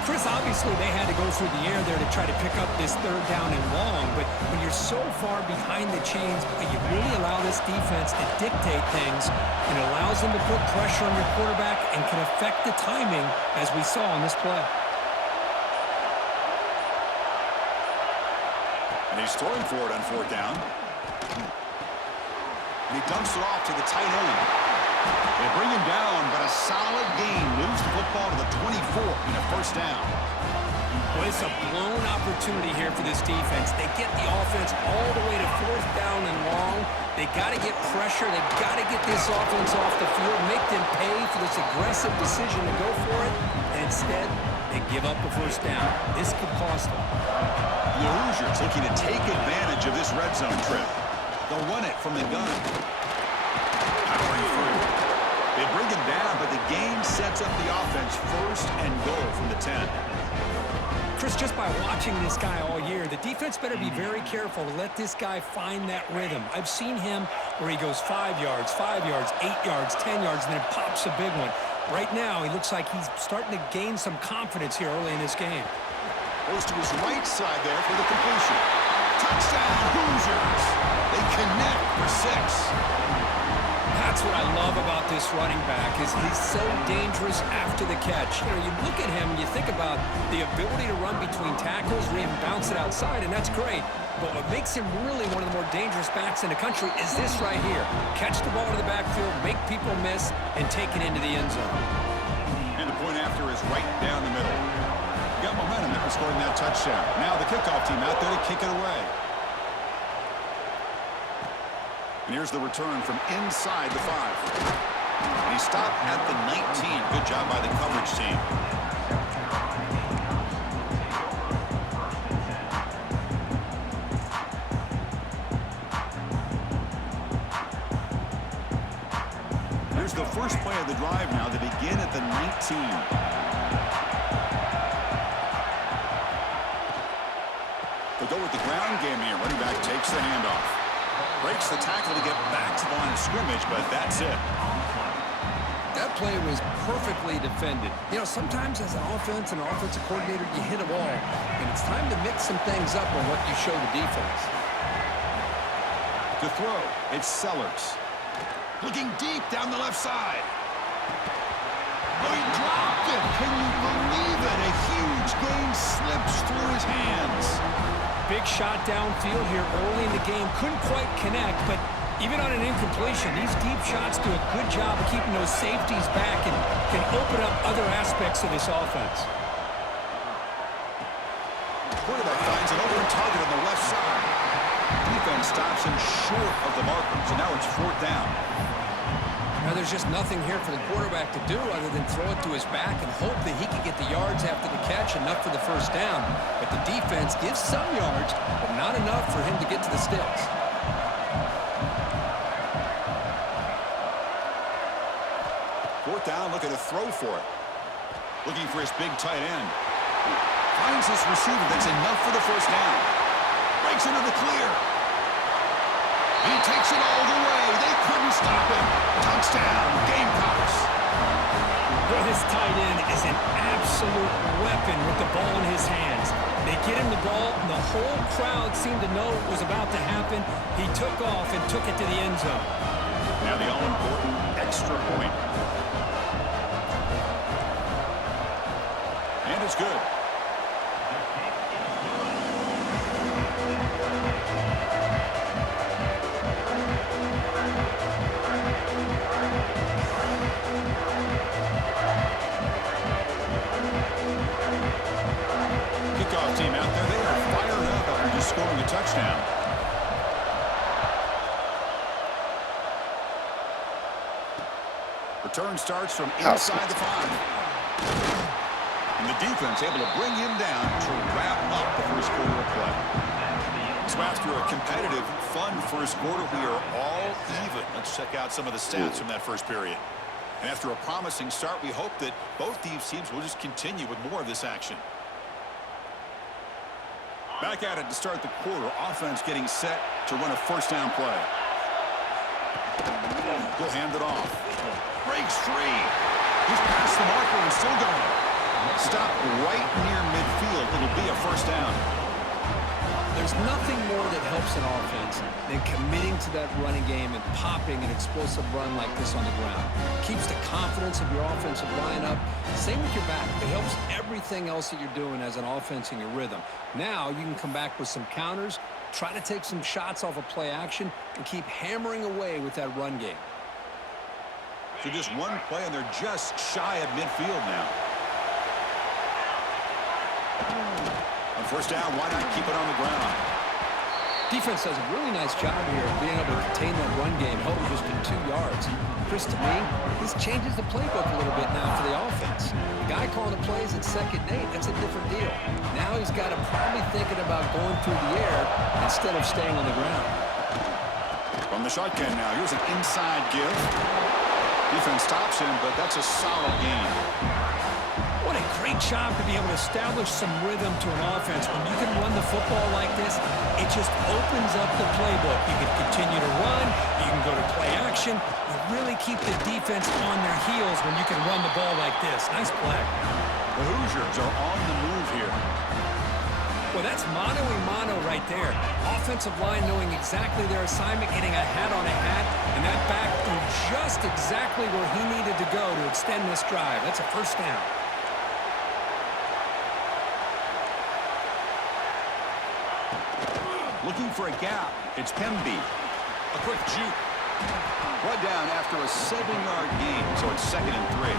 Well, Chris, obviously they had to go through the air there to try to pick up this third down and long, but when you're so far behind the chains, you really allow this defense to dictate things, and it allows them to put pressure on your quarterback and can affect the timing, as we saw on this play. And he's throwing for it on fourth down. And he dumps it off to the tight end. They bring him down, but a solid gain moves the football to the 24 and a first down. Well, it's a blown opportunity here for this defense. They get the offense all the way to fourth down and long. They got to get pressure. They've got to get this offense off the field, make them pay for this aggressive decision to go for it. And instead, they give up a first down. This could cost them. The Hoosiers looking to take advantage of this red zone trip. They'll run it from the gun. Powering through. They bring him down, but the game sets up the offense first and goal from the 10. Chris, just by watching this guy all year, the defense better be very careful to let this guy find that rhythm. I've seen him where he goes 5 yards, 5 yards, 8 yards, 10 yards, and then pops a big one. Right now, he looks like he's starting to gain some confidence here early in this game. Goes to his right side there for the completion. Touchdown, Hoosiers! They connect for 6. That's what I love about this running back is he's so dangerous after the catch. You know, you look at him and you think about the ability to run between tackles or even bounce it outside, and that's great. But what makes him really one of the more dangerous backs in the country is this right here. Catch the ball to the backfield, make people miss, and take it into the end zone. And the point after is right down the middle. Got momentum after scoring that touchdown. Now the kickoff team out there to kick it away. And here's the return from inside the 5. And he stopped at the 19. Good job by the coverage team. Here's the first play of the drive now to begin at the 19. They go with the ground game here. Running back takes the handoff. Breaks the tackle to get back to the line of scrimmage, but that's it. That play was perfectly defended. You know, sometimes as an offensive coordinator, you hit a wall, and it's time to mix some things up on what you show the defense. To throw, it's Sellers. Looking deep down the left side. Oh, he dropped it. Can you believe it? A huge gain slips through his hands. Big shot downfield here early in the game. Couldn't quite connect, but even on an incompletion, these deep shots do a good job of keeping those safeties back and can open up other aspects of this offense. Quarterback finds an open target on the left side. Defense stops him short of the marker, so now it's fourth down. Now there's just nothing here for the quarterback to do other than throw it to his back and hope that he can get the yards after the catch, enough for the first down. But the defense gives some yards, but not enough for him to get to the sticks. Fourth down, looking to throw for it. Looking for his big tight end. Finds his receiver. That's enough for the first down. Breaks into the clear. And he takes it all the way. They couldn't stop him. Touchdown, Gamecocks. Well, this tight end is an absolute weapon with the ball in his hands. They get him the ball, and the whole crowd seemed to know what was about to happen. He took off and took it to the end zone. Now the all-important extra point. And it's good. Kickoff team out there. They are fired up after just scoring a touchdown. Return starts from inside the 5. And the defense able to bring him down to wrap up the first quarter of play. So after a competitive, fun first quarter, we are all even. Let's check out some of the stats from that first period. And after a promising start, we hope that both these teams will just continue with more of this action. Back at it to start the quarter. Offense getting set to run a first down play. He'll hand it off. Breaks free. He's past the marker and still going. Stop right near midfield. It'll be a first down. There's nothing more that helps an offense than committing to that running game and popping an explosive run like this on the ground. Keeps the confidence of your offensive line up. Same with your back. It helps everything else that you're doing as an offense in your rhythm. Now you can come back with some counters, try to take some shots off of play action, and keep hammering away with that run game. So just one play, and they're just shy of midfield now. On first down, why not keep it on the ground? Defense does a really nice job here of being able to contain that run game, held just to 2 yards. Chris, to me, this changes the playbook a little bit now for the offense. The guy calling the plays at 2nd and 8, that's a different deal. Now he's got to probably thinking about going through the air instead of staying on the ground. From the shotgun now, here's an inside give. Defense stops him, but that's a solid gain. What a great job to be able to establish some rhythm to an offense. When you can run the football like this, it just opens up the playbook. You can continue to run. You can go to play action. You really keep the defense on their heels when you can run the ball like this. Nice play. The Hoosiers are on the move here. Well, that's mano-a-mano right there. Offensive line knowing exactly their assignment, getting a hat on a hat, and that back threw just exactly where he needed to go to extend this drive. That's a first down. Looking for a gap. It's Pemby. A quick juke. Brought down after a 7-yard gain, so it's 2nd and 3.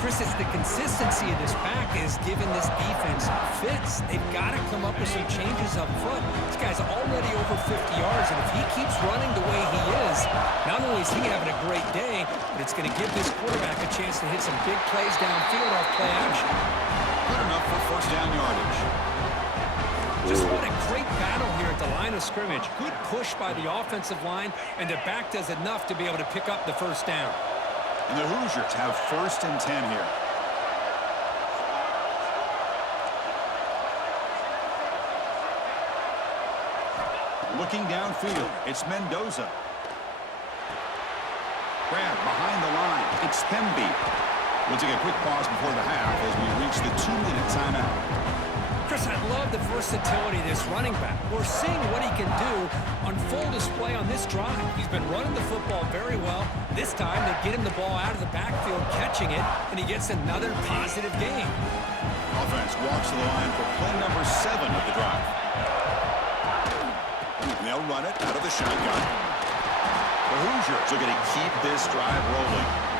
Chris, it's the consistency of this back is giving this defense fits. They've got to come up with some changes up front. This guy's already over 50 yards, and if he keeps running the way he is, not only is he having a great day, but it's going to give this quarterback a chance to hit some big plays downfield off play action. Good enough for first down yardage. Just what a great battle here at the line of scrimmage. Good push by the offensive line, and the back does enough to be able to pick up the first down. And the Hoosiers have 1st and 10 here. Looking downfield, it's Mendoza. Grab behind the line, it's Pemby. We'll take a quick pause before the half as we reach the 2-minute timeout. Chris, I love the versatility of this running back. We're seeing what he can do on full display on this drive. He's been running the football very well. This time, they get him the ball out of the backfield, catching it, and he gets another positive gain. Offense walks to the line for play number 7 of the drive. And they'll run it out of the shotgun. The Hoosiers are going to keep this drive rolling.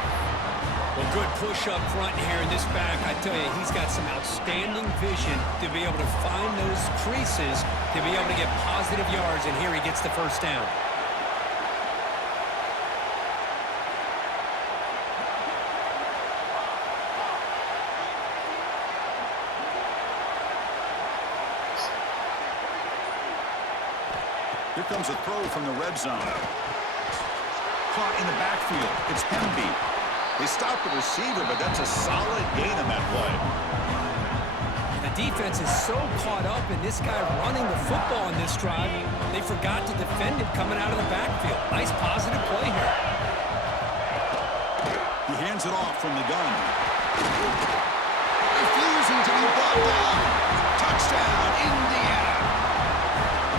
Well, good push up front here in this back. I tell you, he's got some outstanding vision to be able to find those creases, to be able to get positive yards, and here he gets the first down. Here comes a throw from the red zone. Caught in the backfield. It's Pemby. They stopped the receiver, but that's a solid gain on that play. The defense is so caught up in this guy running the football in this drive, they forgot to defend him coming out of the backfield. Nice positive play here. He hands it off from the gun. Refusing to be brought down. Touchdown, Indiana.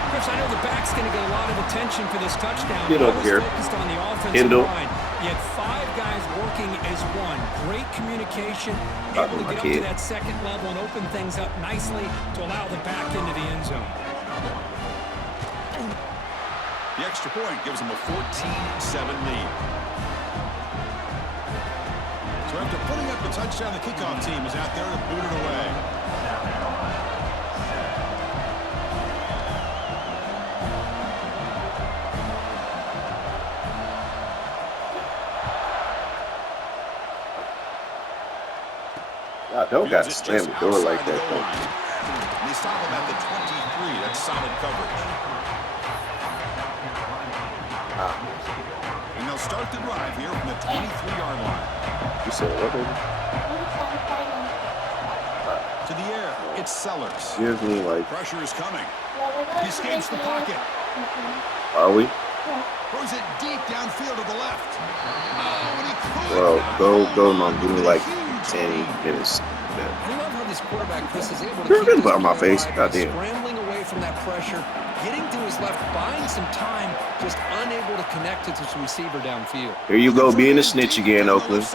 Chris, I know the back's going to get a lot of attention for this touchdown. Get up here. Focused on the offensive line. You had 5 guys working as one. Great communication, able to get up to that second level and open things up nicely to allow the back into the end zone. The extra point gives them a 14-7 lead. So after putting up the touchdown, the kickoff team is out there to boot it away. I don't got to slam the door like that, though. They stop him at the 23. That's solid coverage. And they'll start the drive here from the 23-yard line. You said what, baby? To the air, it's Sellers. Gives me like. Pressure is coming. He escapes the pocket. Are we? Throws it deep downfield to the left. Oh, and he Bro, go, Mom. Give me like 10 minutes. I love how this quarterback, Chris, is able to You're keep good this on my ball face. alive, Goddamn. scrambling away from that pressure, getting to his left, buying some time, just unable to connect to his receiver downfield. Here you go, being a snitch again, Oakland. And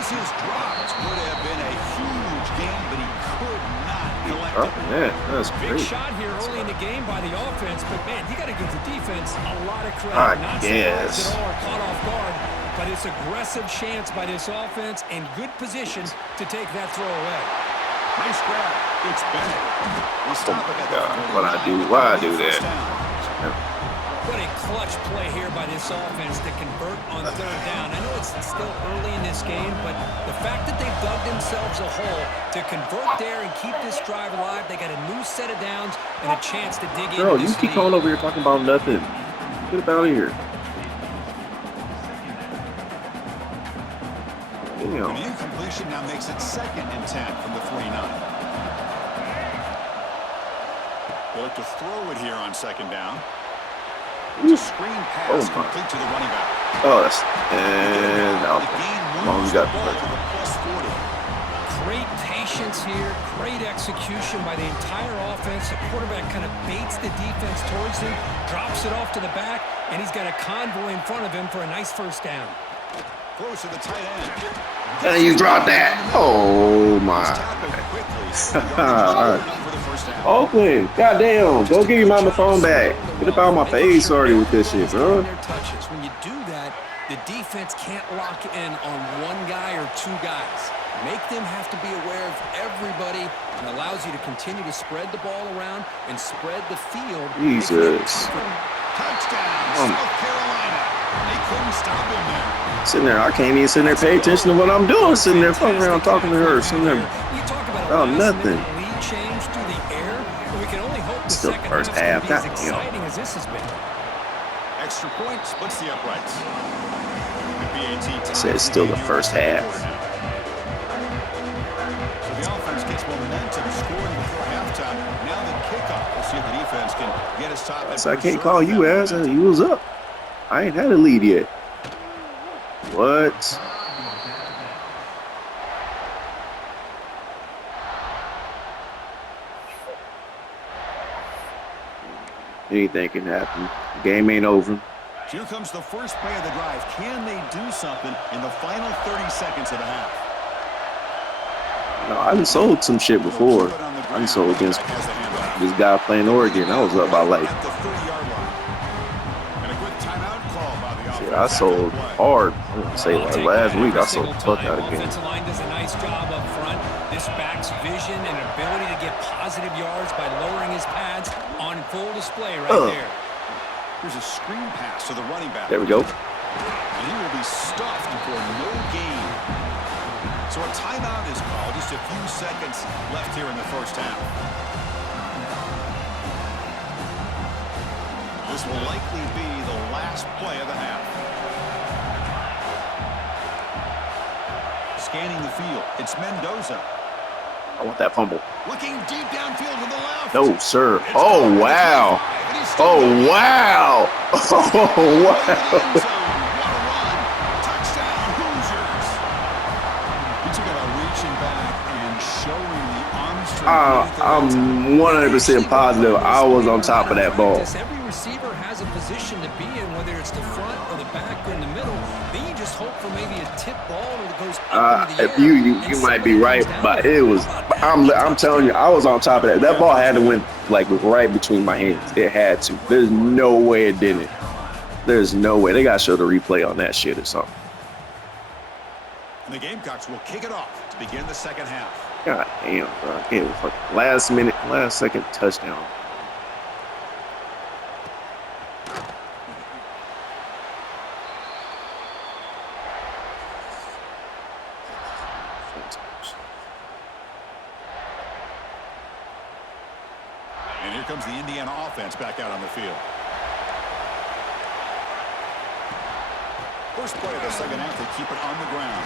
this is dropped. Would have been a huge game, but he could not collect it. Man, that's Big great. shot here early in the game by the offense, but man, you got to give the defense a lot of credit. I Not guess. surprised at all or caught off guard, but it's aggressive chance by this offense and good position to take that throw away. Nice grab. It's Bennett. We stop it at the God, why I do that? What a clutch play here by this offense to convert on third down. I know it's still early in this game, but the fact that they've dug themselves a hole to convert there and keep this drive alive, they got a new set of downs and a chance to dig in. Bro, you keep on over here talking about nothing. Get up out of here. Damn. The incompletion now makes it 2nd and 10 from the 49. They look to throw it here on 2nd down. It's a screen pass complete to the running back. Oh, that's and out. Long got the ball to the +40. Great patience here, great execution by the entire offense. The quarterback kind of baits the defense towards him, drops it off to the back, and he's got a convoy in front of him for a nice first down. Close to the tight end. And you dropped that. Oh my. All right. Oakland, goddamn, go get your mama phone back. Get up out of my face already with this shit, bro. When you do that, the defense can't lock in on one guy or two guys. Make them have to be aware of everybody and allows you to continue to spread the ball around and spread the field. Jesus. Touchdown, South Carolina. They couldn't stop him there. Sitting there, I can't even sit there pay attention to what I'm doing. Sitting there fucking around talking to her. Sitting there about nothing. Lead change through the air. We can only hope the Still second first half half. is as exciting as this has been. Extra point splits the uprights. I said it's still the first half. So the offense gets momentum scoring before halftime. Now the kickoff. We'll see if the defense can get us top. So I can't call you as you was up. I ain't had a lead yet. What? Anything can happen. The game ain't over. Here comes the first play of the drive. Can they do something in the final 30 seconds of the half? No, I done sold some shit before. I done sold against this guy playing Oregon. I was up by like. Shit, I sold hard. I'm gonna say like last week I sold the fuck out of game. Offensive line does a nice job up front. This back's vision and ability to get positive yards by lowering his pads on full display right there. Here's a screen pass to the running back. There we go. And he will be stuffed for no gain. So a timeout is called. Just a few seconds left here in the first half. This will likely be the last play of the half. Scanning the field. It's Mendoza. I want that fumble. Looking deep downfield to the left. No, sir. Oh, wow. Oh, wow. Oh, wow. I'm 100% positive I was on top of that ball. Every receiver has a position to be in, whether it's the front or the back or in the middle. Then you just hope for maybe a tip ball that goes up into the air. You might be right, but it was. I'm telling you, I was on top of that. That ball had to win like right between my hands. It had to. There's no way it didn't. There's no way. They got to show the replay on that shit or something. And the Gamecocks will kick it off to begin the second half. God damn, bro. I can't fucking last second touchdown. And here comes the Indiana offense back out on the field. First play of the second half, they keep it on the ground.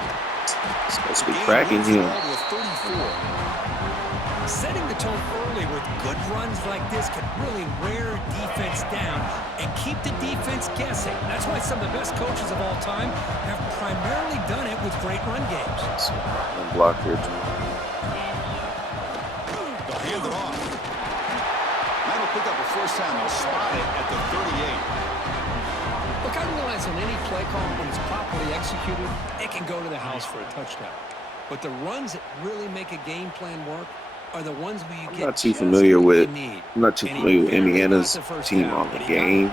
It's supposed to be cracking him. Setting the tone early with good runs like this can really wear defense down and keep the defense guessing. That's why some of the best coaches of all time have primarily done it with great run games. Block here, too. They'll hand it off. That'll pick up a first down. They'll spot it at the 38. Look, I realize on any play call, when it's properly executed, it can go to the house for a touchdown. But the runs that really make a game plan work are the ones where you get I'm not too familiar with Indiana's team down. on the game.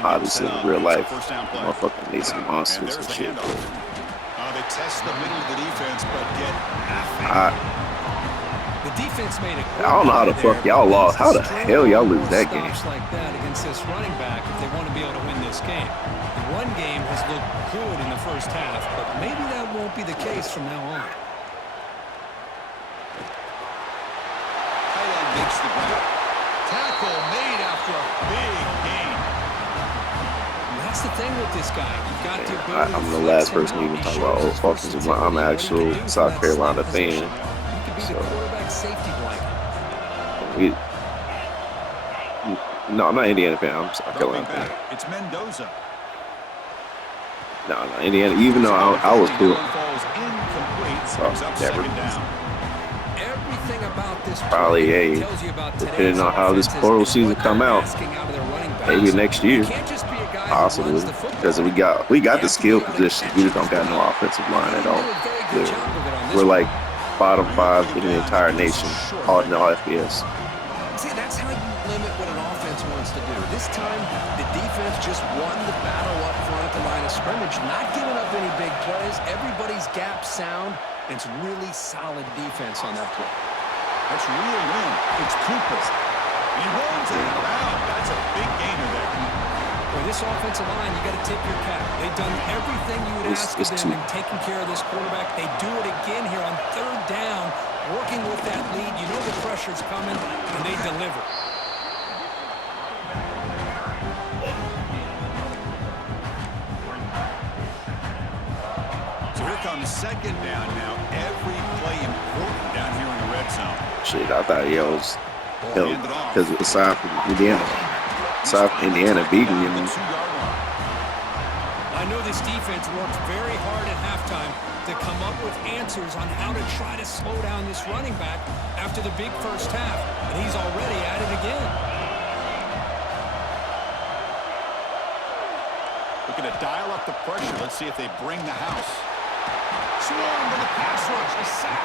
Obviously, in real life, motherfucking need some monsters and shit. They test the middle of the defense, but get nothing. The defense made it. I don't know how the fuck y'all lost. How the hell y'all lose that game? Like that against this running back if they want to be able to win this game. The run game has looked good in the first half, but maybe that won't be the case from now on. Tight end makes the grab. Tackle made after a big gain. That's the thing with this guy. You've got the ability I'm the last person to even talk about offensive line. I'm an actual South Carolina fan. So, no, I'm not an Indiana fan. I'm South Carolina fan. It's Mendoza. No, Indiana. Even though I was cool. Never down. Everything about this probably depending on how this portal season come out, maybe next year, possibly, because we got the skill position. We just don't got no offensive line at all. We're like bottom 5 in the entire nation, all in all FBS. See, that's how you limit what an offense wants to do. This time, the defense just won the battle up front at the line of scrimmage, not giving up any big plays. Everybody's gap sound. It's really solid defense on that play. That's real win. It's Cooper. He runs it around. That's a big gainer there. For this offensive line, you got to tip your cap. They've done everything you would ask of them in taking care of this quarterback. They do it again here on 3rd down, working with that lead. You know the pressure's coming, and they deliver. So here comes 2nd down now. Every play important down here in the red zone. Shit, I thought he was because aside from Indiana. South Indiana beating him. I know this defense worked very hard at halftime to come up with answers on how to try to slow down this running back after the big first half, and he's already at it again. Looking to dial up the pressure. Let's see if they bring the house. Swarm to the pass rush. A sack.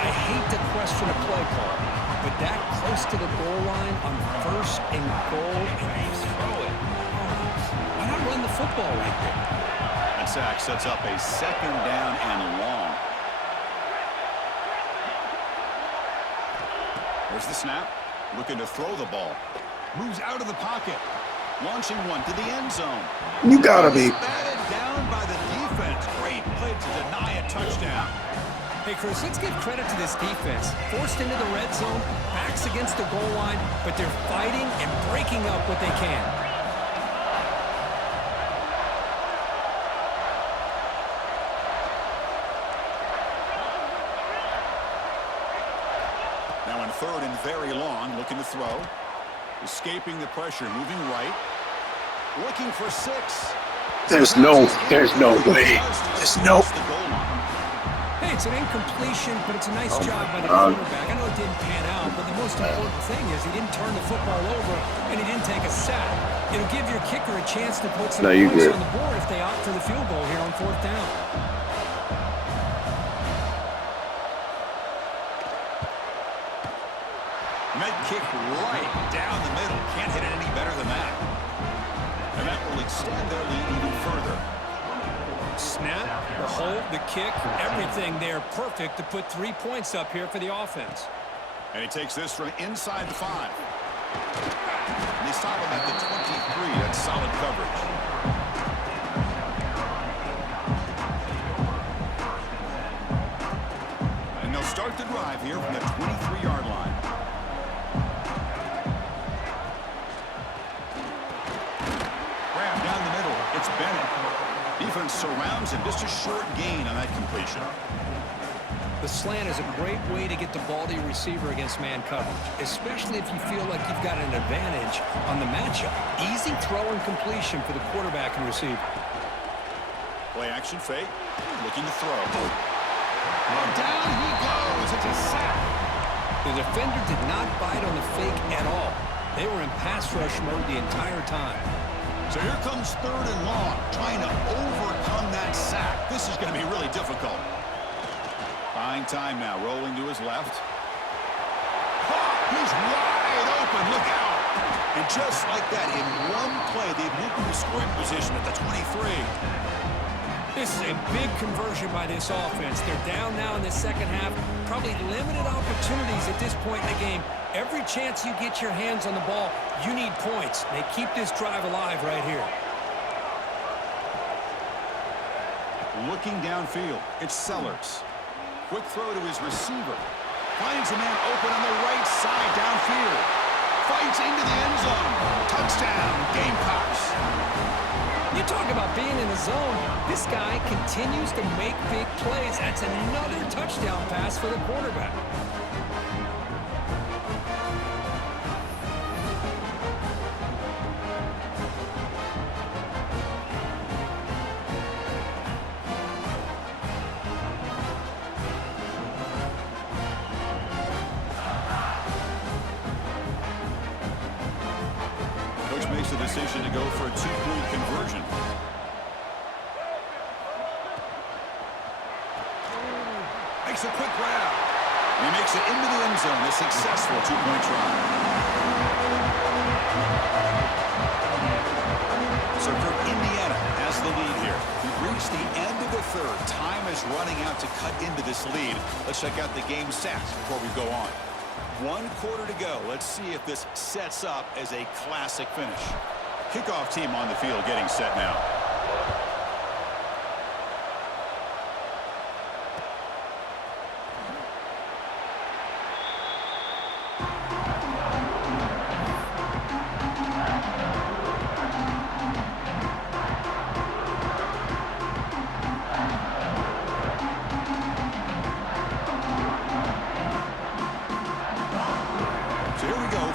I hate to question a play call, but that close to the goal line on 1st and goal, and you throw it. Why not run the football right there? That sack sets up a 2nd down and long. There's the snap. Looking to throw the ball. Moves out of the pocket. Launching one to the end zone. You gotta be. Batted down by the defense. Great play to deny a touchdown. Hey, Chris, let's give credit to this defense. Forced into the red zone, backs against the goal line, but they're fighting and breaking up what they can. Now on 3rd and very long, looking to throw. Escaping the pressure, moving right. Looking for 6. There's no way. There's no. Hey, it's an incompletion, but it's a nice job by the quarterback. I know it didn't pan out, but the most important thing is he didn't turn the football over and he didn't take a sack. It'll give your kicker a chance to put some points on the board if they opt for the field goal here on 4th down. Med kick right down the middle. Can't hit it any better than that. And that will extend their lead even further. Snap, the hold, the kick, everything there perfect to put 3 points up here for the offense. And he takes this from inside the 5. And they stop him at the 23. That's solid coverage. And they'll start the drive here from the 23-yard line. Grab down the middle. It's Bennett. Defense surrounds him. Just a short gain on that completion. The slant is a great way to get the ball to your receiver against man coverage, especially if you feel like you've got an advantage on the matchup. Easy throw and completion for the quarterback and receiver. Play action fake. Looking to throw. And down he goes. It's a sack. The defender did not bite on the fake at all. They were in pass rush mode the entire time. So here comes 3rd and long, trying to overcome that sack. This is going to be really difficult. Buying time now, rolling to his left. He's wide open. Look out. And just like that, in one play, they've moved into scoring position at the 23. This is a big conversion by this offense. They're down now in the second half. Probably limited opportunities at this point in the game. Every chance you get your hands on the ball, you need points. They keep this drive alive right here. Looking downfield, it's Sellers. Quick throw to his receiver. Finds a man open on the right side downfield. Fights into the end zone. Touchdown, Gamecocks. You talk about being in the zone. This guy continues to make big plays. That's another touchdown pass for the quarterback. Coach makes the decision to go for a 2-point conversion. Makes a quick grab. He makes it into the end zone. A successful 2-point try. So for Indiana has the lead here. We've reached the end of the 3rd. Time is running out to cut into this lead. Let's check out the game stats before we go on. 1 quarter to go. Let's see if this sets up as a classic finish. Kickoff team on the field getting set now.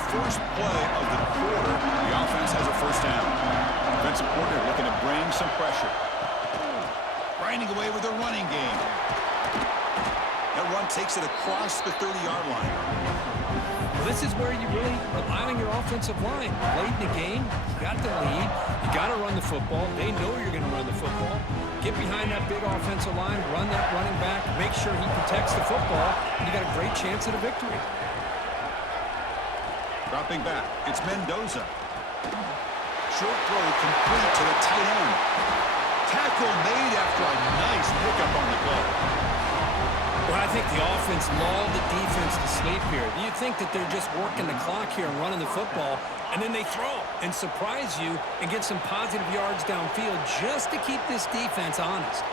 First play of the quarter. The offense has a first down. Defensive coordinator looking to bring some pressure. Grinding away with a running game. That run takes it across the 30-yard line. Well, this is where you really rely on your offensive line. Late in the game, you got the lead. You got to run the football. They know you're going to run the football. Get behind that big offensive line, run that running back, make sure he protects the football, and you got a great chance at a victory. Dropping back, it's Mendoza. Short throw complete to the tight end. Tackle made after a nice pickup on the play. Well, I think the offense lulled the defense to sleep here. You think that they're just working the clock here and running the football, and then they throw and surprise you and get some positive yards downfield just to keep this defense honest.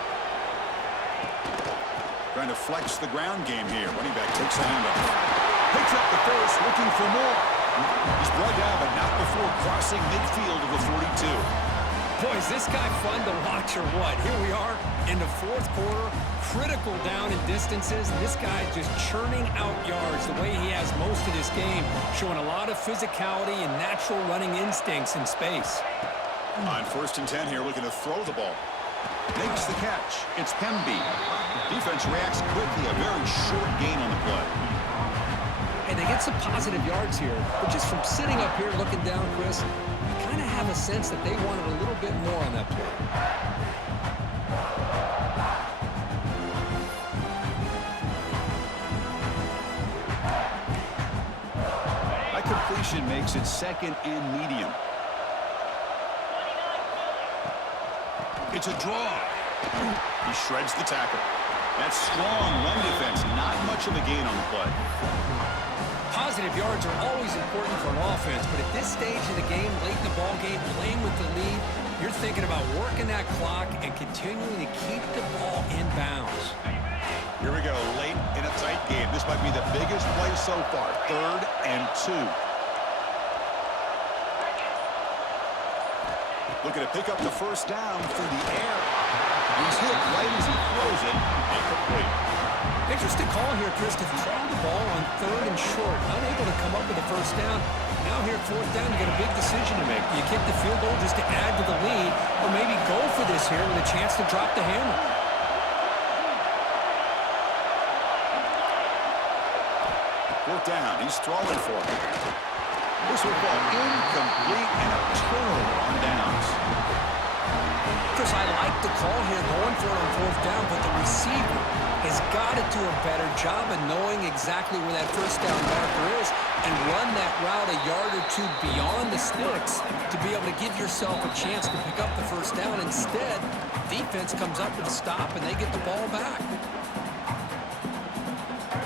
Trying to flex the ground game here. Running back takes the handoff. Picks up the first, looking for more. He's brought down, but not before crossing midfield of the 42. Boy, is this guy fun to watch or what? Here we are in the 4th quarter, critical down in distances, and this guy just churning out yards the way he has most of this game, showing a lot of physicality and natural running instincts in space. On 1st and 10 here, looking to throw the ball. Makes the catch. It's Pemby. Defense reacts quickly, a very short gain on the play. And they get some positive yards here, but just from sitting up here looking down, Chris, I kind of have a sense that they wanted a little bit more on that play. That completion makes it 2nd and medium. It's a draw. He shreds the tackle. That's strong run defense. Not much of a gain on the play. Positive yards are always important for an offense, but at this stage of the game, late in the ball game, playing with the lead, you're thinking about working that clock and continuing to keep the ball in bounds. Here we go, late in a tight game. This might be the biggest play so far. 3rd and 2. Looking to pick up the first down through the air. He's hit right as he throws it. Incomplete. Interesting here, Chris, to throw the ball on 3rd and short, unable to come up with a first down. Now here, 4th down, you got a big decision to make. Do you kick the field goal just to add to the lead, or maybe go for this here with a chance to drop the hammer? 4th down, he's throwing for it. This will fall incomplete and a turnover on downs. Chris, I like the call here, going for it on 4th down, but the receiver has got to do a better job of knowing exactly where that first down marker is and run that route a yard or two beyond the sticks to be able to give yourself a chance to pick up the first down. Instead, defense comes up with a stop and they get the ball back.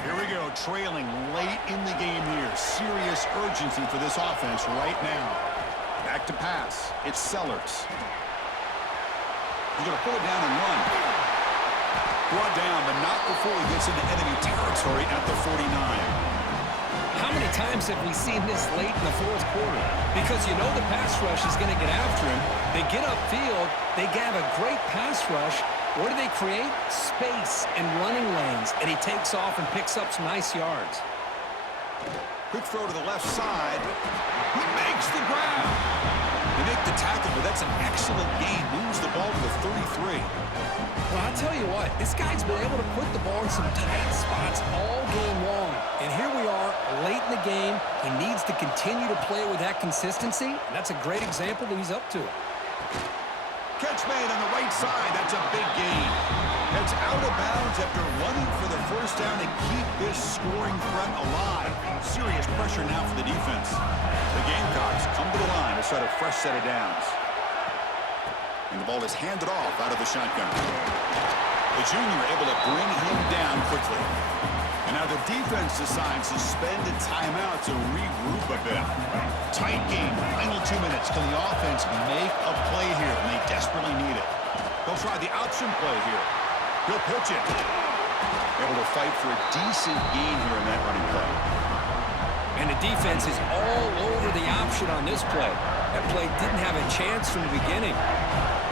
Here we go, trailing late in the game here. Serious urgency for this offense right now. Back to pass. It's Sellers. He's going to pull it down and run. Brought down, but not before he gets into enemy territory at the 49. How many times have we seen this late in the 4th quarter? Because you know the pass rush is going to get after him. They get upfield. They have a great pass rush. What do they create? Space and running lanes. And he takes off and picks up some nice yards. Quick throw to the left side. He makes the grab. They make the tackle, but that's an excellent gain. Moves the ball to the 33. Well, I'll tell you what, this guy's been able to put the ball in some tight spots all game long. And here we are, late in the game. He needs to continue to play with that consistency, and that's a great example that he's up to it. Catch made on the right side. That's a big gain. Heads out of bounds after running for the first down to keep this scoring threat alive. Serious pressure now for the defense. The Gamecocks come to the line to start a fresh set of downs. And the ball is handed off out of the shotgun. The junior able to bring him down quickly. And now the defense decides to spend a timeout to regroup a bit. Tight game. Final 2 minutes. Can the offense make a play here? And they desperately need it. They'll try the option play here. He'll pitch it. Able to fight for a decent gain here in that running play. And the defense is all over the option on this play. That play didn't have a chance from the beginning.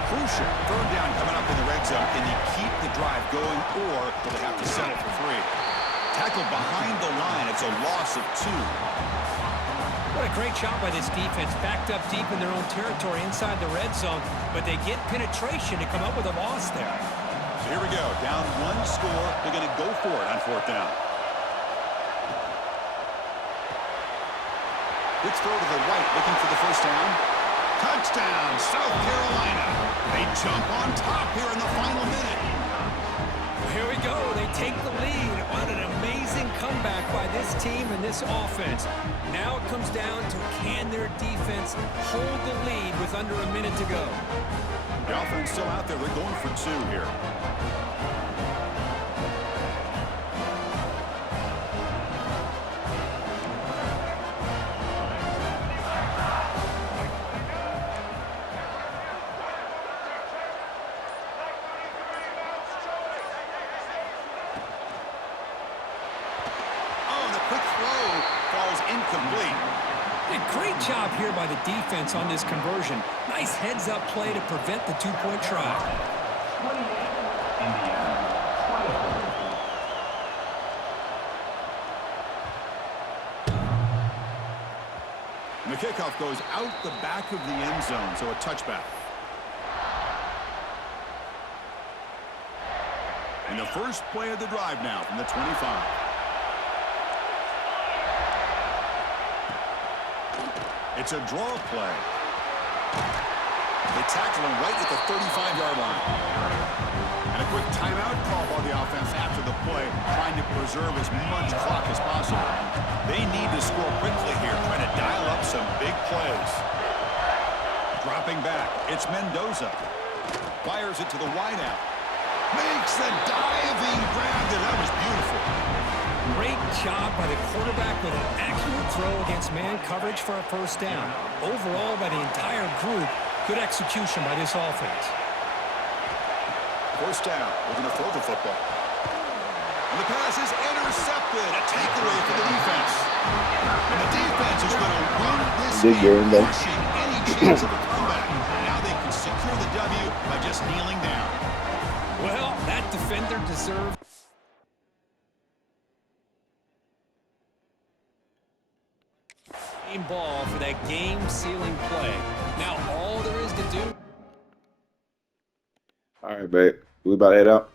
Crucial. 3rd down coming up in the red zone. Can they keep the drive going, or will they have to settle for 3? Tackled behind the line. It's a loss of 2. What a great job by this defense. Backed up deep in their own territory inside the red zone, but they get penetration to come up with a loss there. So here we go. Down 1 score. They're going to go for it on 4th down. Quick throw to the right, looking for the first down. Touchdown, South Carolina. They jump on top here in the final minute. Here we go. They take the lead. What an amazing comeback by this team and this offense. Now it comes down to, can their defense hold the lead with under a minute to go? The offense still out there. They're going for 2 here. Great job here by the defense on this conversion. Nice heads-up play to prevent the 2-point try. And the kickoff goes out the back of the end zone, so a touchback. And the first play of the drive now from the 25. It's a draw play. They tackle him right at the 35-yard line. And a quick timeout call by the offense after the play, trying to preserve as much clock as possible. They need to score quickly here, trying to dial up some big plays. Dropping back, it's Mendoza. Fires it to the wideout. Makes the diving grab, and that was beautiful. Great job by the quarterback with an accurate throw against man coverage for a first down. Overall, by the entire group, good execution by this offense. First down, we're going to throw the football. And the pass is intercepted. A takeaway for the defense. And the defense is going to win this game, crushing any chance of a comeback. Now they can secure the W by just kneeling down. Well, that defender deserved ball for that game-sealing play. Now all there is to do. All right, babe. We about to head out.